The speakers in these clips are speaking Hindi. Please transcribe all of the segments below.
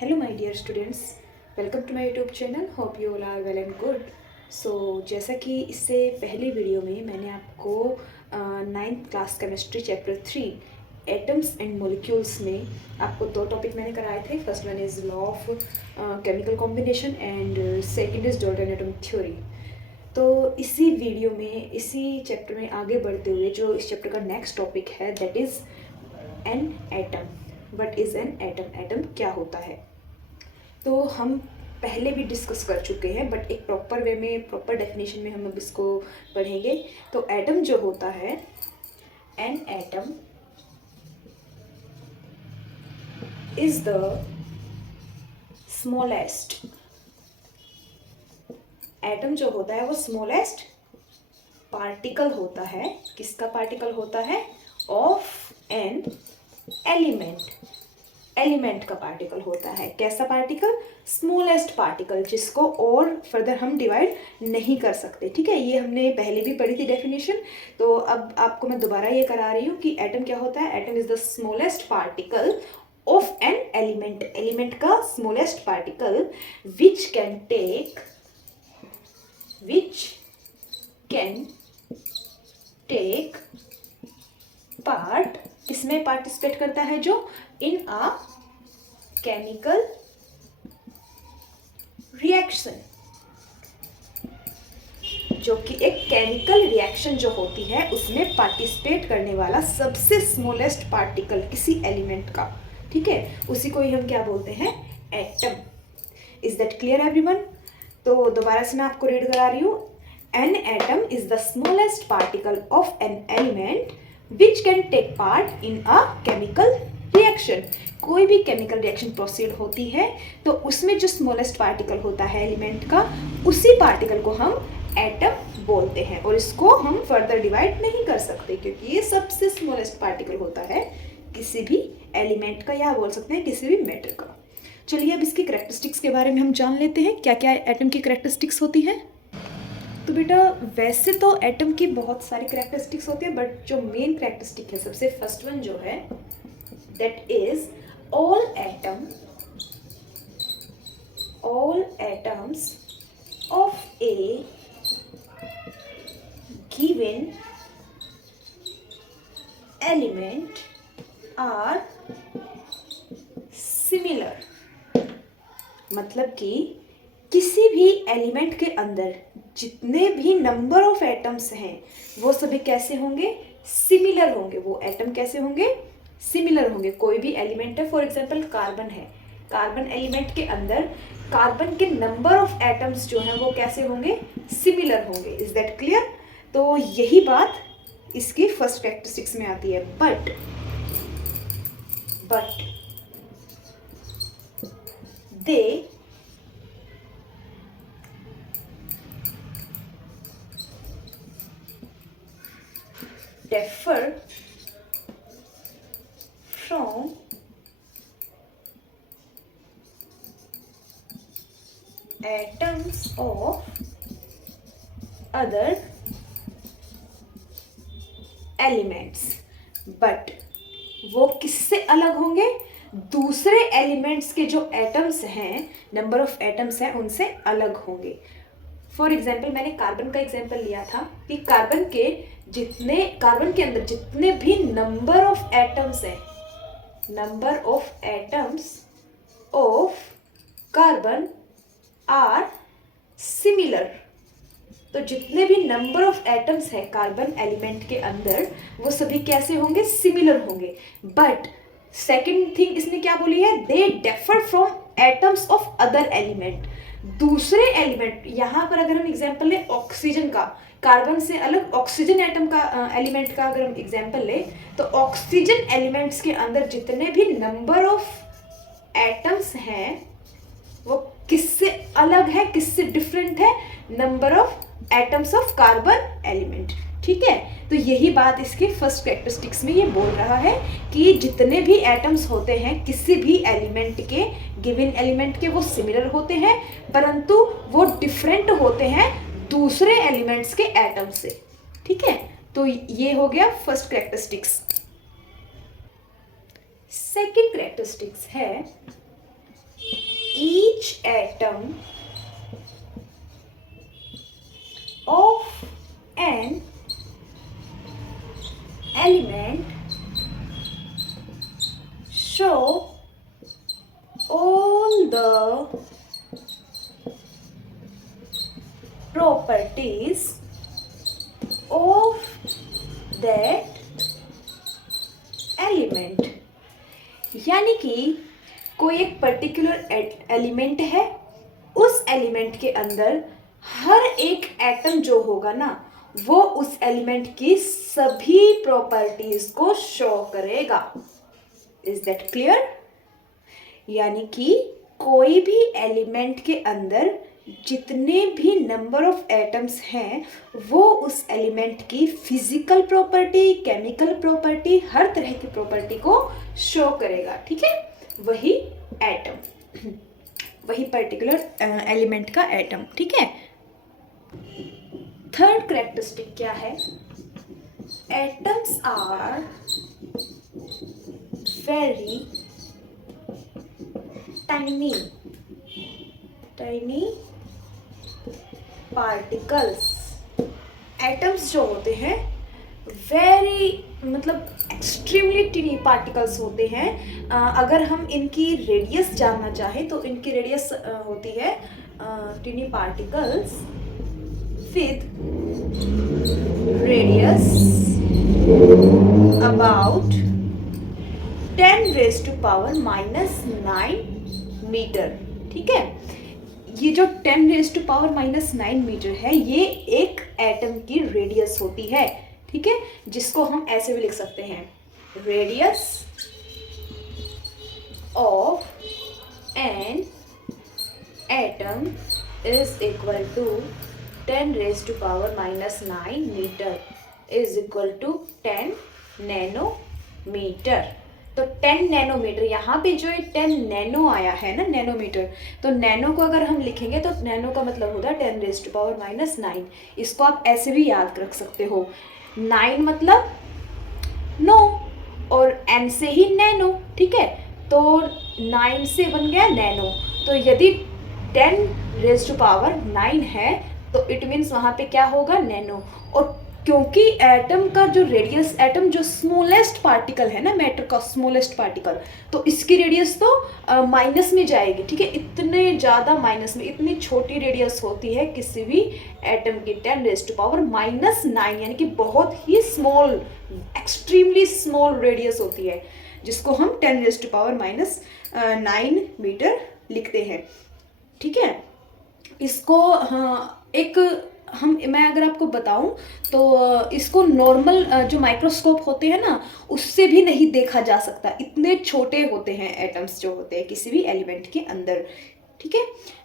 Hello my dear students, welcome to my YouTube channel. Hope you all are well and good. So जैसा कि इससे पहले वीडियो में मैंने आपको 9th class chemistry chapter 3 atoms and molecules में आपको दो टॉपिक मैंने कराए थे. First one is law of chemical combination and second is Dalton atom theory. तो इसी वीडियो में इसी चैप्टर में आगे बढ़ते हुए जो इस चैप्टर का नेक्स्ट टॉपिक है that is an atom. What is an atom? Atom क्या होता है? तो हम पहले भी डिस्कस कर चुके हैं बट एक प्रॉपर वे में, प्रॉपर डेफिनेशन में हम अब इसको पढ़ेंगे. तो एटम जो होता है, N atom is the smallest. Atom जो होता है वो स्मॉलेस्ट पार्टिकल होता है. किसका पार्टिकल होता है? Of an element. एलिमेंट का पार्टिकल होता है. कैसा पार्टिकल? स्मॉलेस्ट पार्टिकल, जिसको और फर्दर हम डिवाइड नहीं कर सकते. ठीक है, ये हमने पहले भी पढ़ी थी डेफिनेशन. तो अब आपको मैं दोबारा ये करा रही हूँ कि एटम क्या होता है. Atom is the smallest particle of an element. Element का smallest particle which can take part. इसमें पार्टिसिपेट करता है जो इन अ केमिकल रिएक्शन, जो कि एक केमिकल रिएक्शन जो होती है उसमें पार्टिसिपेट करने वाला सबसे स्मॉलेस्ट पार्टिकल किसी एलिमेंट का. ठीक है, उसी को ही हम क्या बोलते हैं? Atom. Is that clear everyone? तो दोबारा से मैं आपको रीड करा रही हूँ. An atom is the smallest particle of an element which can take part in a chemical reaction. कोई भी केमिकल रिएक्शन प्रोसीड होती है तो उसमें जो स्मॉलेस्ट पार्टिकल होता है एलिमेंट का, उसी पार्टिकल को हम एटम बोलते हैं. और इसको हम फर्दर डिवाइड नहीं कर सकते क्योंकि ये सबसे स्मॉलेस्ट पार्टिकल होता है किसी भी एलिमेंट का, या बोल सकते हैं किसी भी मैटर का. चलिए अब इसकी कैरेक्टरिस्टिक्स के बारे में हम जान लेते हैं. क्या क्या एटम की कैरेक्टरिस्टिक्स होती हैं? तो बेटा वैसे तो एटम की बहुत सारी कैरेक्टरिस्टिक्स होती है बट जो मेन कैरेक्टरिस्टिक है, सबसे फर्स्ट वन जो है that is all atoms of a given element are similar. मतलब कि किसी भी एलिमेंट के अंदर जितने भी नंबर ऑफ एटम्स हैं वो सभी कैसे होंगे? सिमिलर होंगे. वो एटम कैसे होंगे? सिमिलर होंगे. कोई भी एलिमेंट है, फॉर एग्जांपल कार्बन है. कार्बन एलिमेंट के अंदर कार्बन के नंबर ऑफ एटम्स जो हैं वो कैसे होंगे? सिमिलर होंगे. Is that clear? तो यही बात इसकी फर्स्ट कैरेक्टरिस्टिक्स में आती है. But they differ from atoms of other elements. But वो किससे अलग होंगे? दूसरे एलिमेंट्स के जो एटम्स हैं, नंबर ऑफ एटम्स हैं, उनसे अलग होंगे. फॉर एग्जाम्पल मैंने कार्बन का एग्जाम्पल लिया था कि कार्बन के अंदर जितने भी नंबर ऑफ एटम्स हैं, number of atoms of carbon are similar. तो जितने भी नंबर ऑफ एटम्स हैं कार्बन एलिमेंट के अंदर वो सभी कैसे होंगे? सिमिलर होंगे. बट सेकेंड थिंग इसने क्या बोली है? They differ from atoms of other element. दूसरे एलिमेंट, यहाँ पर अगर हम एग्जाम्पल लें ऑक्सीजन का, कार्बन से अलग ऑक्सीजन एटम का, एलिमेंट का अगर हम एग्जाम्पल लें तो ऑक्सीजन एलिमेंट्स के अंदर जितने भी नंबर ऑफ एटम्स हैं वो किससे अलग है, किससे डिफरेंट है? Number of atoms of carbon element. ठीक है, तो यही बात इसके फर्स्ट कैरेक्टरिस्टिक्स में ये बोल रहा है कि जितने भी एटम्स होते हैं किसी भी एलिमेंट के, गिवन एलिमेंट के, वो सिमिलर होते हैं परंतु वो डिफरेंट होते हैं दूसरे एलिमेंट्स के एटम से. ठीक है, तो ये हो गया फर्स्ट कैरेक्टरिस्टिक्स. सेकंड कैरेक्टरिस्टिक्स है atom of an element show all the properties of that element। यानी कि कोई एक पर्टिकुलर एलिमेंट है, उस एलिमेंट के अंदर हर एक एटम जो होगा ना वो उस एलिमेंट की सभी प्रॉपर्टीज को शो करेगा। Is that clear? यानी कि कोई भी एलिमेंट के अंदर जितने भी नंबर ऑफ एटम्स हैं वो उस एलिमेंट की फिजिकल प्रॉपर्टी, केमिकल प्रॉपर्टी, हर तरह की प्रॉपर्टी को शो करेगा। ठीक है, वही एटम, वही पर्टिकुलर एलिमेंट का एटम। ठीक है। थर्ड कैरेक्टरिस्टिक क्या है? Atoms are very tiny particles। एटम्स जो होते हैं वेरी मतलब एक्सट्रीमली टिनी पार्टिकल्स होते हैं। अगर हम इनकी रेडियस जानना चाहें तो इनकी रेडियस होती है tiny particles with radius about 10⁻⁻⁹ metre. ठीक है, ये जो 10⁻⁻⁹ मीटर है ये एक एटम की रेडियस होती है। ठीक है, जिसको हम ऐसे भी लिख सकते हैं, radius of an atom is equal to 10⁻⁹ metre is equal to 10 nanometre. तो 10 नैनोमीटर, यहाँ पे जो 10 नैनो आया है ना, नैनोमीटर, तो नैनो को अगर हम लिखेंगे तो नैनो का मतलब होता है 10⁻⁹ इसको आप ऐसे भी याद रख सकते हो। 9 मतलब 9 और n से ही नैनो। ठीक है, तो 9 से बन गया नैनो। तो यदि 10⁻⁹ है तो इट मीन्स वहाँ पे क्या होगा, नैनो। और क्योंकि एटम का जो रेडियस, एटम जो स्मॉलेस्ट पार्टिकल है ना, मैटर का स्मॉलेस्ट पार्टिकल, तो इसकी रेडियस तो माइनस में जाएगी। ठीक है, इतने ज़्यादा माइनस में, इतनी छोटी रेडियस होती है किसी भी एटम की 10⁻⁹ यानी कि बहुत ही स्मॉल, एक्सट्रीमली स्मॉल रेडियस होती है, जिसको हम 10⁻⁹ मीटर लिखते हैं। ठीक है, इसको मैं अगर आपको बताऊं तो इसको नॉर्मल जो माइक्रोस्कोप होते हैं ना उससे भी नहीं देखा जा सकता, इतने छोटे होते हैं एटम्स जो होते हैं किसी भी एलिमेंट के अंदर। ठीक है,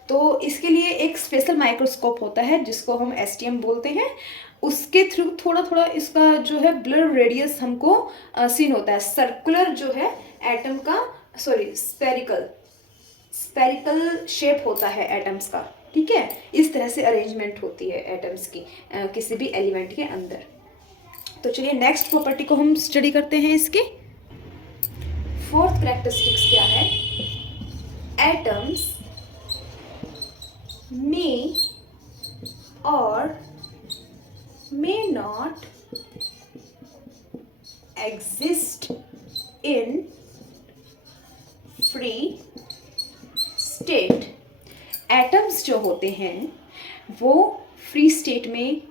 तो इसके लिए एक स्पेशल माइक्रोस्कोप होता है जिसको हम STM बोलते हैं। उसके थ्रू थोड़ा थोड़ा इसका जो है ब्लर रेडियस हमको सीन होता है। सर्कुलर जो है एटम का, सॉरी स्पेरिकल शेप होता है एटम्स का। ठीक है, इस तरह से अरेंजमेंट होती है एटम्स की किसी भी एलिमेंट के अंदर। तो चलिए नेक्स्ट प्रॉपर्टी को हम स्टडी करते हैं। इसके फोर्थ कैरेक्टरिस्टिक्स क्या है? एटम्स मे और may not exist in free state. Atoms जो होते हैं वो फ्री स्टेट में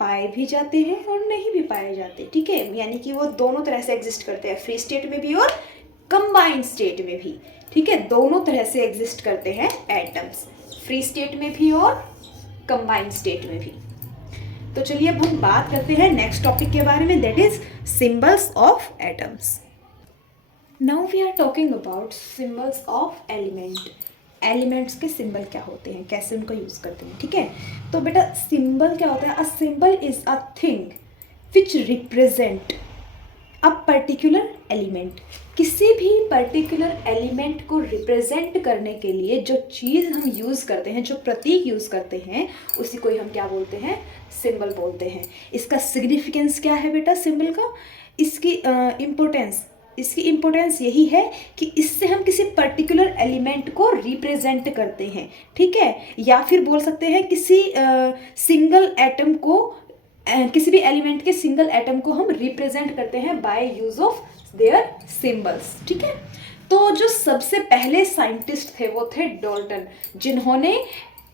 पाए भी जाते हैं और नहीं भी पाए जाते। ठीक है, यानी कि वो दोनों तरह से एग्जिस्ट करते हैं, फ्री स्टेट में भी और कंबाइंड स्टेट में भी। ठीक है, दोनों तरह से एग्जिस्ट करते हैं एटम्स, फ्री स्टेट में भी और कंबाइंड स्टेट में भी। तो चलिए अब हम बात करते हैं नेक्स्ट टॉपिक के बारे में, that is symbols of atoms. Now we are talking about symbols of element. Elements के सिंबल क्या होते हैं, कैसे उनको यूज़ करते हैं। ठीक है, तो बेटा सिंबल क्या होता है? A symbol is a thing which represent a particular element. किसी भी पर्टिकुलर एलिमेंट को रिप्रेजेंट करने के लिए जो चीज़ हम यूज़ करते हैं, जो प्रतीक यूज़ करते हैं, उसी को ही हम क्या बोलते हैं? सिंबल बोलते हैं। इसका सिग्निफिकेंस क्या है बेटा सिंबल का? इसकी इम्पोर्टेंस इसकी इम्पोर्टेंस यही है कि इससे हम किसी पर्टिकुलर एलिमेंट को रिप्रेजेंट करते हैं, ठीक है, या फिर बोल सकते हैं किसी सिंगल एटम को किसी भी एलिमेंट के सिंगल एटम को हम रिप्रेजेंट करते हैं by use of their symbols, ठीक है। तो जो सबसे पहले साइंटिस्ट थे वो थे डाल्टन, जिन्होंने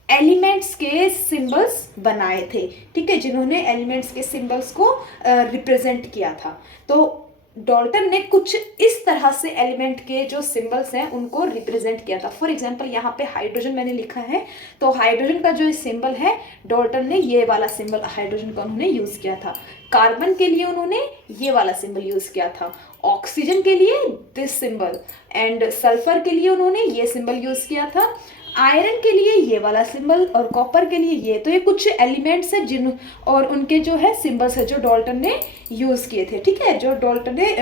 एलिमेंट्स के सिंबल्स बनाए थे, ठीक है, जिन्होंने एलिमेंट्स के सिंबल्स को रिप्रेजेंट किया था। तो डाल्टन ने कुछ इस तरह से एलिमेंट के जो सिंबल्स हैं उनको रिप्रेजेंट किया था। फॉर एग्जांपल यहाँ पे हाइड्रोजन मैंने लिखा है, तो हाइड्रोजन का जो सिंबल है डाल्टन ने ये वाला सिंबल हाइड्रोजन का उन्होंने यूज़ किया था। कार्बन के लिए उन्होंने ये वाला सिंबल यूज़ किया था, ऑक्सीजन के लिए दिस सिंबल, एंड सल्फर के लिए उन्होंने ये सिंबल यूज़ किया था, आयरन के लिए ये वाला सिंबल, और कॉपर के लिए ये। तो ये कुछ एलिमेंट्स है जिन और उनके जो है सिंबल्स है जो डाल्टन ने यूज़ किए थे, ठीक है, जो डाल्टन ने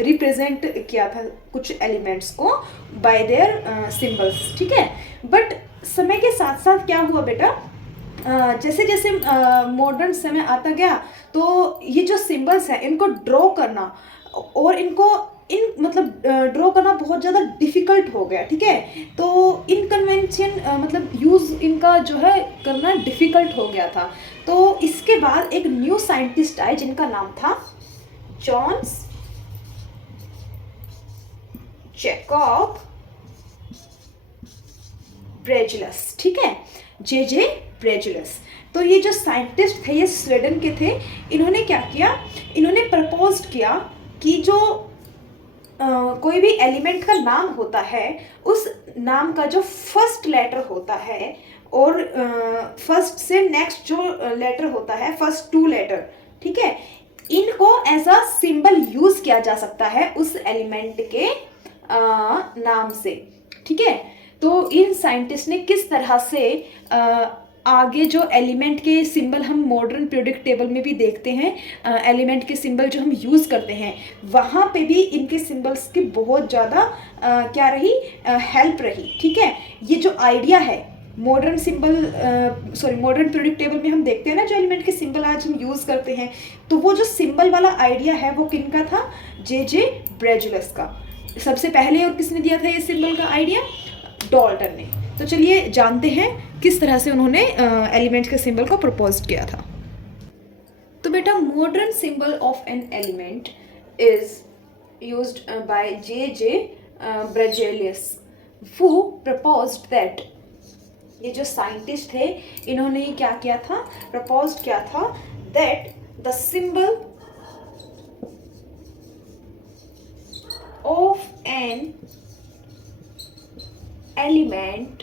रिप्रेजेंट किया था कुछ एलिमेंट्स को बाय देयर सिंबल्स, ठीक है। बट समय के साथ साथ क्या हुआ बेटा, जैसे जैसे मॉडर्न समय आता गया तो ये जो सिंबल्स हैं इनको ड्रॉ करना और इनको मतलब ड्रॉ करना बहुत ज़्यादा डिफ़िकल्ट हो गया, ठीक है। तो इनकन्वेंशन मतलब यूज़ इनका जो है करना डिफ़िकल्ट हो गया था। तो इसके बाद एक न्यू साइंटिस्ट आए जिनका नाम था जॉन्स जैकब ब्रेजुलस, ठीक है, जे ब्रेजुलस। तो ये जो साइंटिस्ट थे ये स्वीडन के थे। इन्होंने क्या किया, इन्होंने प्रपोज किया कि जो कोई भी एलिमेंट का नाम होता है उस नाम का जो फर्स्ट लेटर होता है और फर्स्ट से नेक्स्ट जो लेटर होता है, फर्स्ट 2 लेटर, ठीक है, इनको एज अ सिंबल यूज किया जा सकता है उस एलिमेंट के नाम से, ठीक है। तो इन साइंटिस्ट ने किस तरह से आगे जो एलिमेंट के सिंबल हम मॉडर्न पीरियोडिक टेबल में भी देखते हैं, एलिमेंट के सिंबल जो हम यूज़ करते हैं वहाँ पे भी इनके सिंबल्स की बहुत ज़्यादा क्या रही, हेल्प रही, ठीक है। ये जो आइडिया है मॉडर्न मॉडर्न पीरियोडिक टेबल में हम देखते हैं ना जो एलिमेंट के सिंबल आज हम यूज़ करते हैं, तो वो जो सिंबल वाला आइडिया है वो किनका था, जे ब्रेजुलस का। सबसे पहले और किसने दिया था ये सिंबल का आइडिया, डाल्टन ने। तो चलिए जानते हैं किस तरह से उन्होंने एलिमेंट के सिंबल को प्रपोज किया था। तो बेटा modern symbol of an element is used by J Berzelius who proposed that, ये जो साइंटिस्ट थे इन्होंने क्या किया था, प्रपोज किया था that the symbol of an element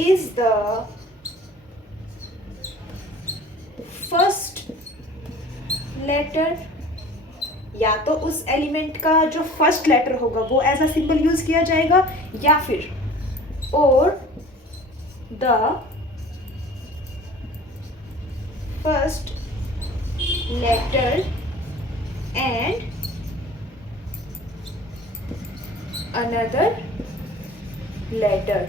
is the first letter, या तो उस एलिमेंट का जो फर्स्ट लेटर होगा वो एज अ सिंबल यूज किया जाएगा, या फिर और the first letter and another letter,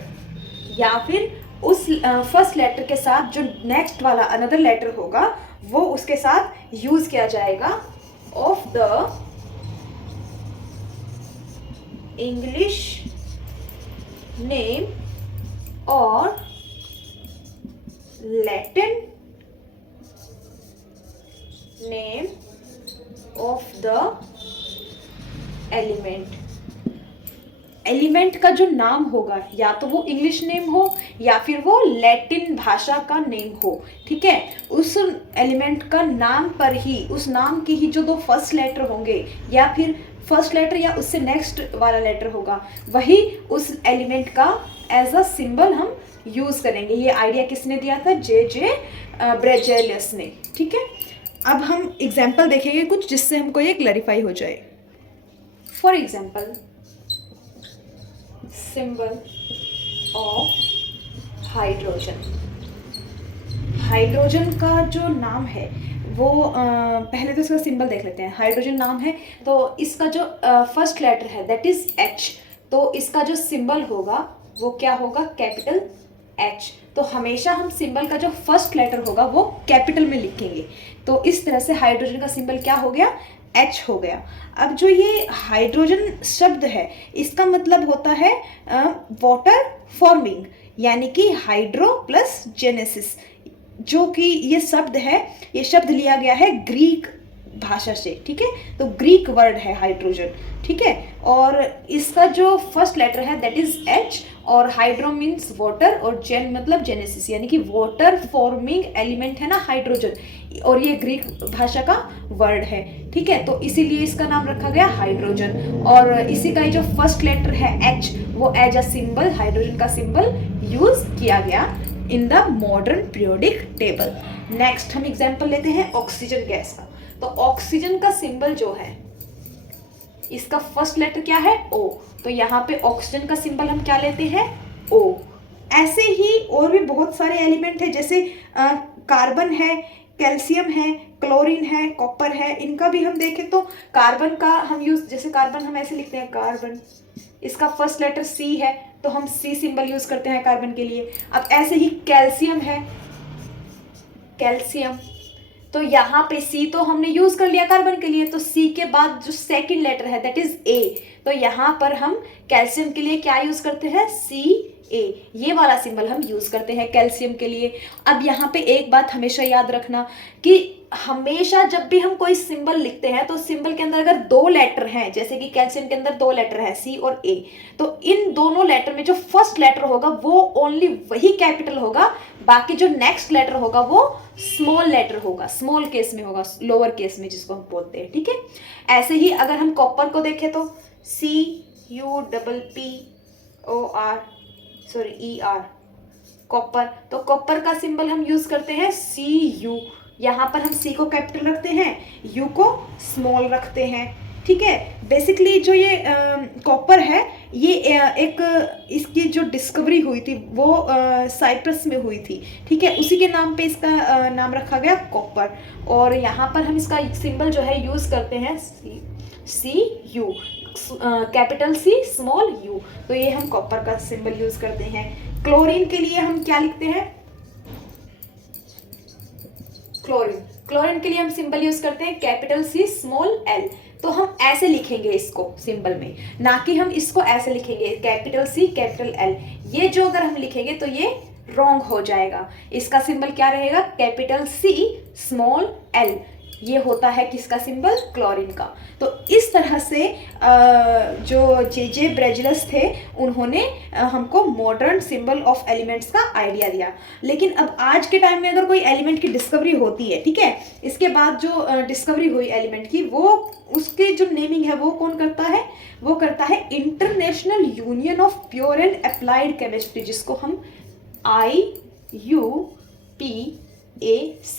या फिर उस फर्स्ट लेटर के साथ जो नेक्स्ट वाला अनदर लेटर होगा वो उसके साथ यूज किया जाएगा ऑफ द इंग्लिश नेम और Latin name of the element. Element का जो नाम होगा या तो वो इंग्लिश नेम हो या फिर वो लैटिन भाषा का नेम हो, ठीक है, उस एलिमेंट का नाम पर ही, उस नाम के ही जो 2 फर्स्ट लेटर होंगे या फिर फर्स्ट लेटर या उससे नेक्स्ट वाला लेटर होगा वही उस एलिमेंट का एज अ सिंबल हम यूज़ करेंगे। ये आइडिया किसने दिया था, जे ब्रेजुलस ने, ठीक है। अब हम एग्जाम्पल देखेंगे कुछ जिससे हमको ये क्लैरिफाई हो जाए। For example symbol of hydrogen, hydrogen का जो नाम है वो पहले तो इसका सिंबल देख लेते हैं। हाइड्रोजन नाम है तो इसका जो फर्स्ट लेटर है दैट इज एच, तो इसका जो सिंबल होगा वो क्या होगा, कैपिटल एच। तो हमेशा हम सिंबल का जो फर्स्ट लेटर होगा वो कैपिटल में लिखेंगे। तो इस तरह से हाइड्रोजन का सिंबल क्या हो गया, H हो गया। अब जो ये हाइड्रोजन शब्द है इसका मतलब होता है वाटर फॉर्मिंग, यानी कि हाइड्रो प्लस जेनेसिस, जो कि ये शब्द है, ये शब्द लिया गया है ग्रीक भाषा से, ठीक है। तो ग्रीक वर्ड है हाइड्रोजन, ठीक है। और इसका जो फर्स्ट लेटर है दैट इज एच, और हाइड्रो मीन्स वाटर, और जेन मतलब जेनेसिस, यानी कि वाटर फॉर्मिंग एलिमेंट है ना हाइड्रोजन, और ये ग्रीक भाषा का वर्ड है, ठीक है। तो इसीलिए इसका नाम रखा गया हाइड्रोजन। और इसी का जो फर्स्ट लेटर है एच, वो एज अ सिंबल, हाइड्रोजन का सिंबल यूज किया गया in the modern periodic table. Next हम एग्जाम्पल लेते हैं ऑक्सीजन गैस का। तो ऑक्सीजन का सिंबल जो है, इसका फर्स्ट लेटर क्या है O, तो यहाँ पे ऑक्सीजन का सिंबल हम क्या लेते हैं O। ऐसे ही और भी बहुत सारे एलिमेंट है, जैसे कार्बन है, कैल्शियम है, क्लोरीन है, कॉपर है, इनका भी हम देखें तो कार्बन का हम यूज, जैसे कार्बन हम ऐसे लिखते हैं कार्बन, इसका फर्स्ट लेटर C है तो हम C सिंबल यूज करते हैं कार्बन के लिए। अब ऐसे ही कैल्शियम है, कैल्शियम, तो यहाँ पे C तो हमने यूज कर लिया कार्बन के लिए, तो C के बाद जो सेकंड लेटर है दैट इज A, तो यहाँ पर हम कैल्शियम के लिए क्या यूज करते हैं Ca, ये वाला सिंबल हम यूज करते हैं कैल्शियम के लिए। अब यहाँ पे एक बात हमेशा याद रखना कि हमेशा जब भी हम कोई सिंबल लिखते हैं तो सिंबल के अंदर अगर दो लेटर हैं, जैसे कि कैल्शियम के अंदर दो लेटर है C और A, तो इन दोनों लेटर में जो फर्स्ट लेटर होगा वो ओनली वही कैपिटल होगा, बाकी जो नेक्स्ट लेटर होगा वो स्मॉल लेटर होगा, स्मॉल केस में होगा, लोअर केस में जिसको हम बोलते हैं, ठीक है। ऐसे ही अगर हम कॉपर को देखें तो CuPPOR कॉपर, तो कॉपर का सिंबल हम यूज करते हैं Cu, यहाँ पर हम C को कैपिटल रखते हैं, U को स्मॉल रखते हैं, ठीक है। बेसिकली जो ये कॉपर है, ये एक इसकी जो डिस्कवरी हुई थी वो साइप्रस में हुई थी, ठीक है, उसी के नाम पे इसका नाम रखा गया कॉपर। और यहाँ पर हम इसका सिंबल जो है यूज करते हैं Cu, capital C small u, तो ये हम कॉपर का सिंबल यूज करते हैं। क्लोरीन के लिए हम क्या लिखते हैं, क्लोरीन के लिए हम सिंबल यूज करते हैं कैपिटल C स्मॉल l, तो हम ऐसे लिखेंगे इसको सिंबल में, ना कि हम इसको ऐसे लिखेंगे कैपिटल C कैपिटल L, ये जो अगर हम लिखेंगे तो ये रॉन्ग हो जाएगा। इसका सिंबल क्या रहेगा कैपिटल C स्मॉल l, ये होता है किसका सिंबल क्लोरीन का। तो इस तरह से जो जे ब्रेजिलस थे उन्होंने हमको मॉडर्न सिंबल ऑफ एलिमेंट्स का आइडिया दिया। लेकिन अब आज के टाइम में अगर कोई एलिमेंट की डिस्कवरी होती है, ठीक है, इसके बाद जो डिस्कवरी हुई एलिमेंट की, वो उसके जो नेमिंग है वो कौन करता है, वो करता है international union of pure and applied chemistry, जिसको हम IUPAC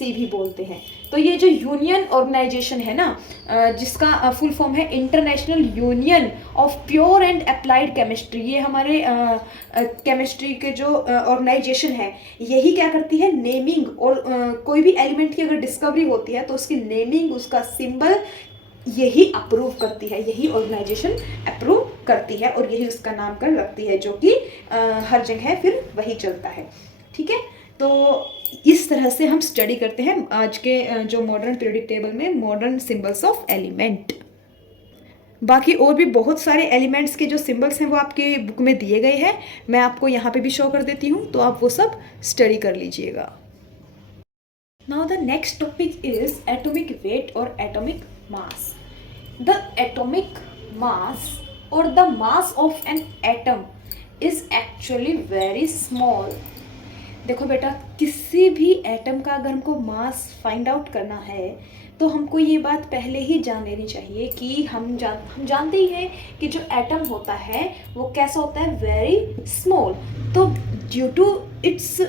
भी बोलते हैं। तो ये जो यूनियन ऑर्गेनाइजेशन है ना, जिसका फुल फॉर्म है international union of pure and applied chemistry, ये हमारे केमिस्ट्री के जो ऑर्गेनाइजेशन है, यही क्या करती है नेमिंग, और कोई भी एलिमेंट की अगर डिस्कवरी होती है तो उसकी नेमिंग, उसका सिंबल यही अप्रूव करती है, यही ऑर्गेनाइजेशन अप्रूव करती है, और यही उसका नामकरण रखती है, जो कि हर जगह फिर वही चलता है, ठीक है। तो इस तरह से हम स्टडी करते हैं आज के जो मॉडर्न पीरियोडिक टेबल में मॉडर्न सिंबल्स ऑफ एलिमेंट। बाकी और भी बहुत सारे एलिमेंट्स के जो सिंबल्स हैं वो आपके बुक में दिए गए हैं, मैं आपको यहाँ पे भी शो कर देती हूँ, तो आप वो सब स्टडी कर लीजिएगा। Now the next topic is atomic weight और atomic mass. The atomic mass और the mass of an atom is actually very small. देखो बेटा, किसी भी एटम का अगर हमको मास फाइंड आउट करना है तो हमको ये बात पहले ही जान लेनी चाहिए कि हम जानते ही हैं कि जो एटम होता है वो कैसा होता है, वेरी स्मॉल। तो due to its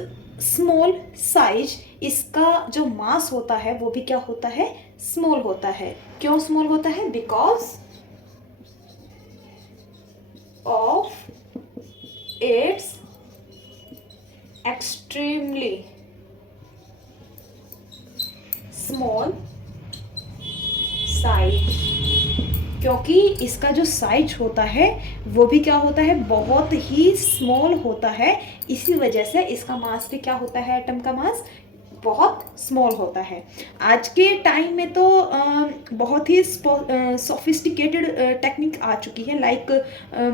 small size, इसका जो मास होता है वो भी क्या होता है, स्मॉल होता है। क्यों स्मॉल होता है, because of its extremely small size, क्योंकि इसका जो साइज होता है वो भी क्या होता है, बहुत ही स्मॉल होता है। इसी वजह से इसका मास भी क्या होता है, एटम का मास बहुत स्मॉल होता है। आज के टाइम में तो बहुत ही सोफिस्टिकेटेड टेक्निक आ चुकी है, लाइक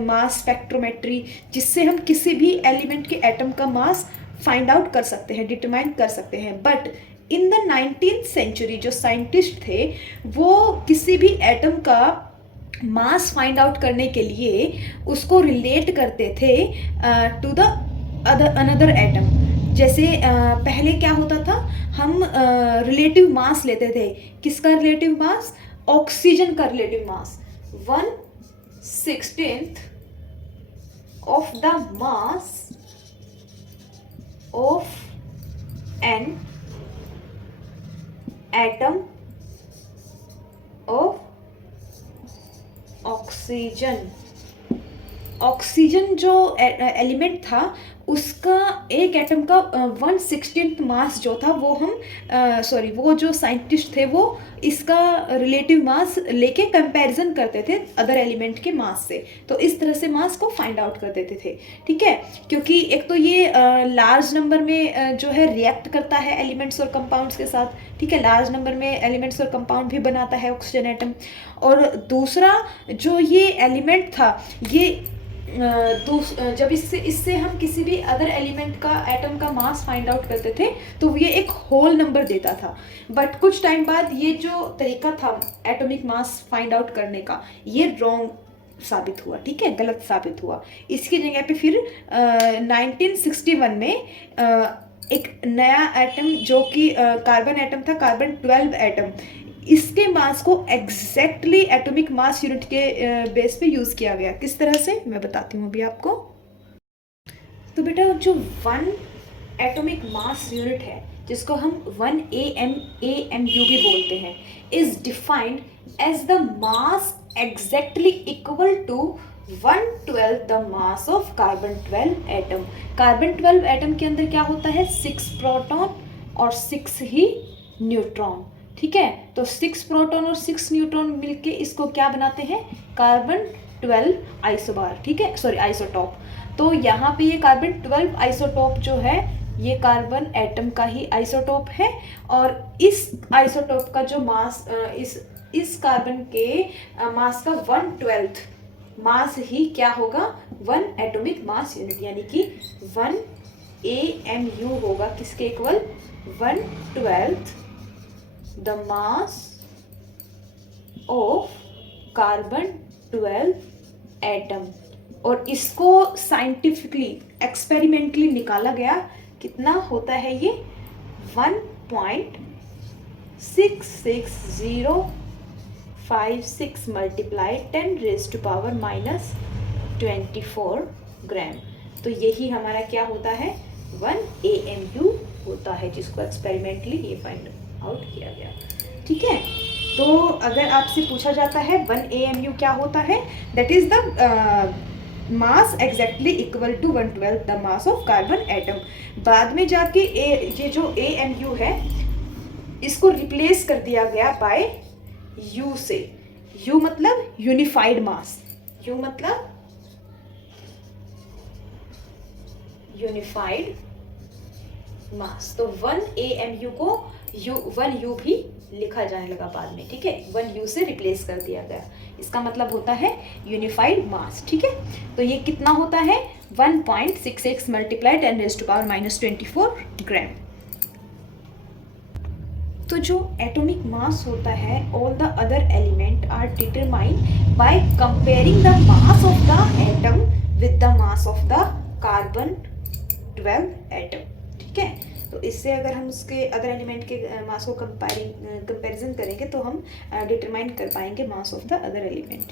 मास स्पेक्ट्रोमेट्री, जिससे हम किसी भी एलिमेंट के एटम का मास फाइंड आउट कर सकते हैं, डिटरमाइन कर सकते हैं। But in the 19th century जो साइंटिस्ट थे वो किसी भी एटम का मास फाइंड आउट करने के लिए उसको रिलेट करते थे टू द अनदर एटम। जैसे पहले क्या होता था, हम रिलेटिव मास लेते थे। किसका रिलेटिव मास? ऑक्सीजन का relative mass 1/16 of the mass of an atom of oxygen. Oxygen जो एलिमेंट था उसका एक एटम का 1/16 मास जो था वो हम वो जो साइंटिस्ट थे वो इसका रिलेटिव मास लेके कंपैरिजन करते थे अदर एलिमेंट के मास से। तो इस तरह से मास को फाइंड आउट कर देते थे, ठीक है। क्योंकि एक तो ये लार्ज नंबर में जो है रिएक्ट करता है एलिमेंट्स और कंपाउंड्स के साथ, ठीक है। लार्ज नंबर में एलिमेंट्स और कंपाउंड भी बनाता है ऑक्सीजन एटम। और दूसरा जो ये एलिमेंट था ये जब इससे हम किसी भी अदर एलिमेंट का एटम का मास फाइंड आउट करते थे तो ये एक होल नंबर देता था। बट कुछ टाइम बाद ये जो तरीका था एटॉमिक मास फाइंड आउट करने का ये रॉन्ग साबित हुआ, ठीक है, गलत साबित हुआ। इसकी जगह पे फिर 1961 में एक नया एटम जो कि कार्बन एटम था, कार्बन 12 एटम, इसके मास को एग्जैक्टली एटॉमिक मास यूनिट के बेस पे यूज़ किया गया। किस तरह से मैं बताती हूँ अभी आपको। तो बेटा जो 1 एटॉमिक मास यूनिट है जिसको हम 1 AMU भी बोलते हैं, is defined as the mass exactly equal to 1/12 the mass of carbon 12 atom. Carbon 12 atom के अंदर क्या होता है? 6 प्रोटॉन और 6 ही न्यूट्रॉन, ठीक है। तो 6 प्रोटॉन और 6 न्यूट्रॉन मिलके इसको क्या बनाते हैं? कार्बन 12 आइसोबार, ठीक है, सॉरी आइसोटॉप। तो यहाँ पे ये कार्बन 12 आइसोटॉप जो है ये कार्बन एटम का ही आइसोटॉप है। और इस आइसोटॉप का जो मास इस कार्बन के मास का 1/12 मास ही क्या होगा? 1 एटॉमिक मास यूनिट, यानी कि 1 AMU होगा किसके equal? 1/12 the mass of carbon 12 atom। और इसको साइंटिफिकली एक्सपेरिमेंटली निकाला गया, कितना होता है ये? 1.66056 मल्टीप्लाई 10⁻⁻24 ग्राम। तो यही हमारा क्या होता है? 1 AMU होता है, जिसको एक्सपेरिमेंटली ये फाइंड आउट किया गया, ठीक है। तो अगर आपसे पूछा जाता है 1 AMU क्या होता है, that is the mass exactly equal to 1/12 the mass of carbon atom. बाद में जाके ये जो AMU है इसको रिप्लेस कर दिया गया बाय U से। U मतलब यूनिफाइड मास, U मतलब यूनिफाइड मास। तो 1 AMU को 1U भी लिखा जाने लगा बाद में, ठीक है। 1U से रिप्लेस कर दिया गया, इसका मतलब होता है यूनिफाइड मास, ठीक है। तो ये कितना होता है? 1.66 मल्टीप्लाई 10⁻⁻24 ग्राम। तो जो एटॉमिक मास होता है all the other element are determined by comparing the mass of the atom with the mass of the carbon 12 atom, ठीक है। तो इससे अगर हम उसके अदर एलिमेंट के मास को कंपैरिजन करेंगे तो हम डिटरमाइन कर पाएंगे मास ऑफ द अदर एलिमेंट।